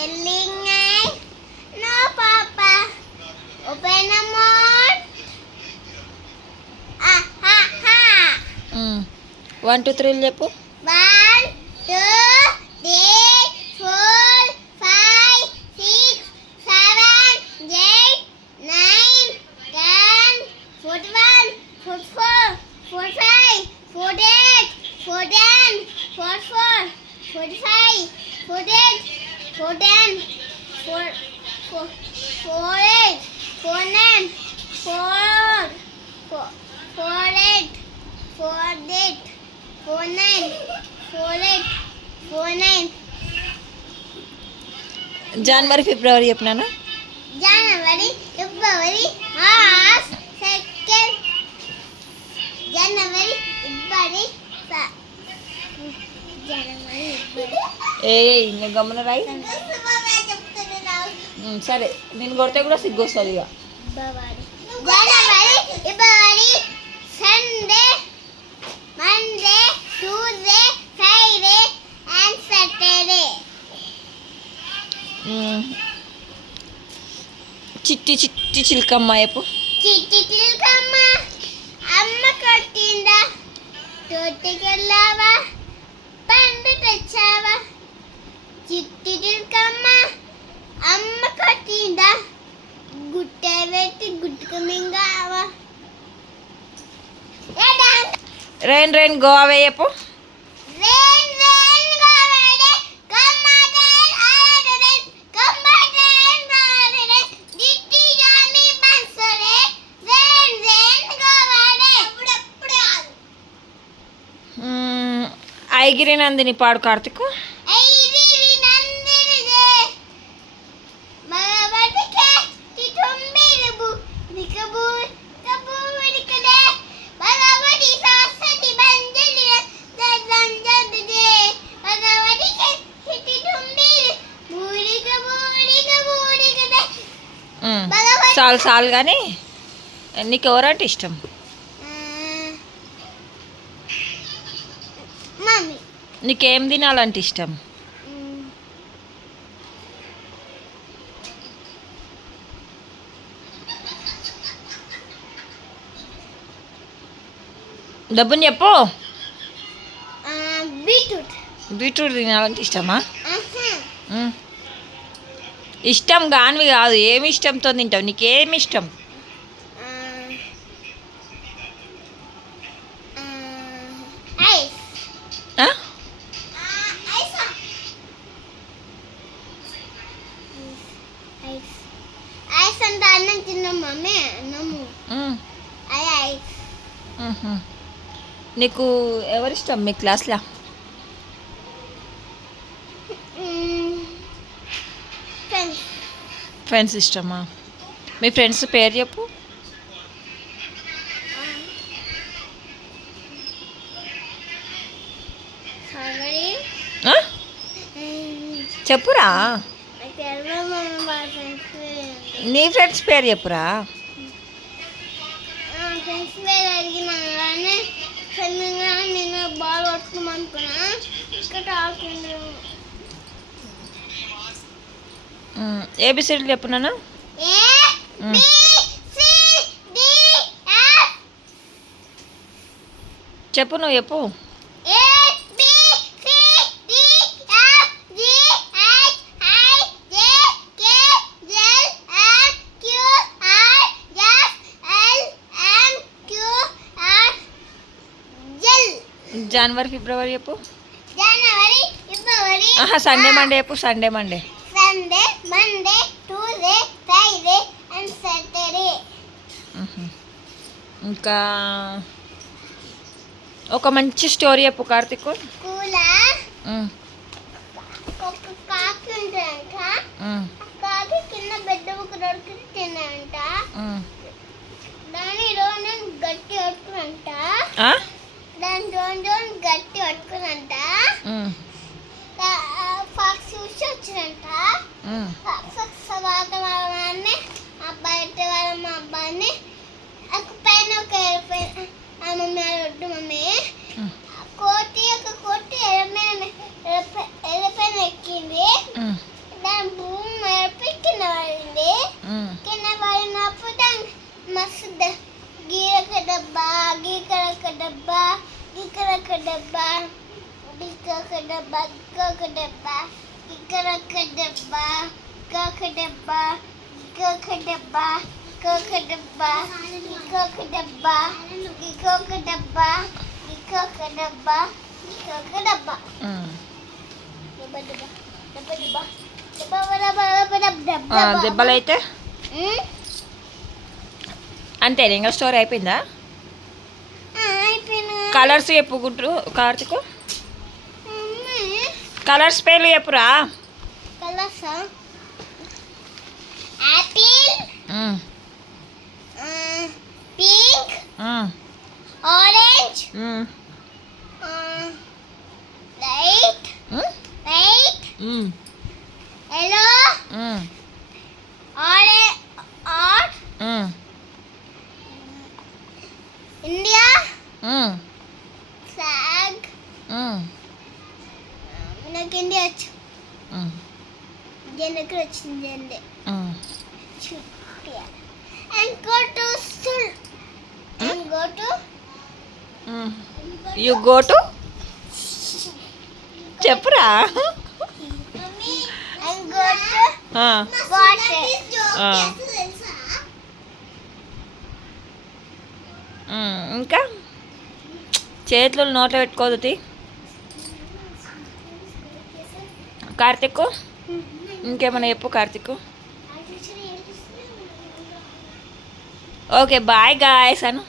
telling I no papa. Open the mouth. Ah ha ha. 1 2 3 చెప్పు. 1 2 3 4 5 6 7 8 9 10 41 44 45 48 410 44 45 48 410 48 49 48 49 జనవరి ఫిబ్రవరి చెప్పినాను. January, February, March, second. January, February, January, ఏ ఇంకా గమన రాయి. సరే నేను కొడితే కూడా సిగ్గు వస్తుంది ఇక. January, February, Sunday, Monday, Tuesday, Friday, and Saturday. చిట్టి చిట్టి చిలకమ్మ చెప్పు. చిట్టి చిలకమ్మ అమ్మ కొట్టిందా, తోటకెళ్ళావా, పండు తెచ్చావా. చిట్టి చిలకమ్మ అమ్మ కొట్టిందా, గుట్ట పెట్టి గుట్టుకు మింగావా. రైన్ రైన్ గో అవే చెప్పు. Rain, rain, go away. Come again, another rain. Come again, another rain. Ditti Johnny Bansore. Rain, rain, go away. ఐగిరి Nandini పాడు కార్తిక్. ఐరి వినందినిదే. మగవటికే తిటుంబిరుబు. నికబు కబు నికదే. మగవటి సాసతి బంజలి దంజందే. మగవటికే తిటుంబిరు. బూడిక బూడిక బూడికదే. చాలు చాలు కానీ నీకు ఎవరంటే ఇష్టం? మమ్మీ. నీకేం తినాలంటే ఇష్టం? డబ్బుని చెప్పు. బీట్రూట్. బీట్రూట్ తినాలంటే ఇష్టమా? ఇష్టం కానివి కాదు, ఏమి ఇష్టంతో తింటావు? నీకేమి ఇష్టం? ఐస్. ఆ? ఐస్. ఐస్. ఐస్ అంటే అన్నం తిన్నాం మమ్మీ, అన్నము. అది ఐస్. నీకు ఎవరిష్టం మీ క్లాస్లో? ఫ్రెండ్స్. ఫ్రెండ్స్ ఇష్టమా? మీ ఫ్రెండ్స్ పేరు చెప్పు. ఆ? చెప్పురా. నీ ఫ్రెండ్స్ పేరు చెప్పురా. ఫ్రెండ్స్ పేరు అడిగినా కానీ చిన్నగా నేను బాల్ పట్టుకోమనుకున్నా, ఇక్కడ ఆడుకుంటు. ఏబిసిడీలు చెప్పు నాన్న. చెప్పు, నువ్వు చెప్పు. జనవరి ఫిబ్రవరి చెప్పు. జనవరి, ఫిబ్రవరి. సండే మండే చెప్పు. Sunday Monday. Sunday, Monday, Tuesday, Friday and Saturday. ఇంకా ఒక మంచి స్టోరీ చెప్పు కార్తిక్. స్కూల్ ఒక కాకి ఉంటుందంట. కాకి కింద బెడ్ ఒక దొరికి తిందంట. దాని రోజు గట్టి పట్టుకునంట. దాని రోజు గట్టి పట్టుకునంట. ఫాక్స్ చూసి వచ్చినంట. ఫాక్స్ వాతావరణాన్ని అబ్బాయి వాళ్ళ మా అబ్బాయిని పైన ఒక మమ్మీ వద్దు మమ్మీ కోటి ఒక కోటి ఎలపైన ఎక్కింది. దాని డబ్బా ఇంకొక డబ్బా ఇక్కడ ఒక డబ్బా ఇంకొక డబ్బా ఇంకొక డబ్బా ఇంకొక డబ్బా ఇంకొక డబ్బా ఇంకొక డబ్బా ఇంకొక డబ్బా ఇంకొక డబ్బా డబ్బా డబ్బా డబ్బా డబ్బా డబ్బా డబ్బా డబ్బా దెబ్బలు అయితే అంతే ఇంకా స్టోరీ అయిపోయిందా? అయిపోయినా కలర్స్ చెప్పు గుడ్రు కార్తిక్. కలర్స్ పేర్లు చెప్పురా. Colours Apple pink orange light light yellow orange or India flag నాకు ఇండియా వచ్చు జనకు వచ్చింది అండి and go to school and go to you go to చెప్పురా. mummy and go to water ఇంకా చేతులు నోట్లో పెట్టుకోదు కార్తిక్. ఇంకేమైనా చెప్పు కార్తిక్. ఓకే బాయ్ గాయ్స్ అను.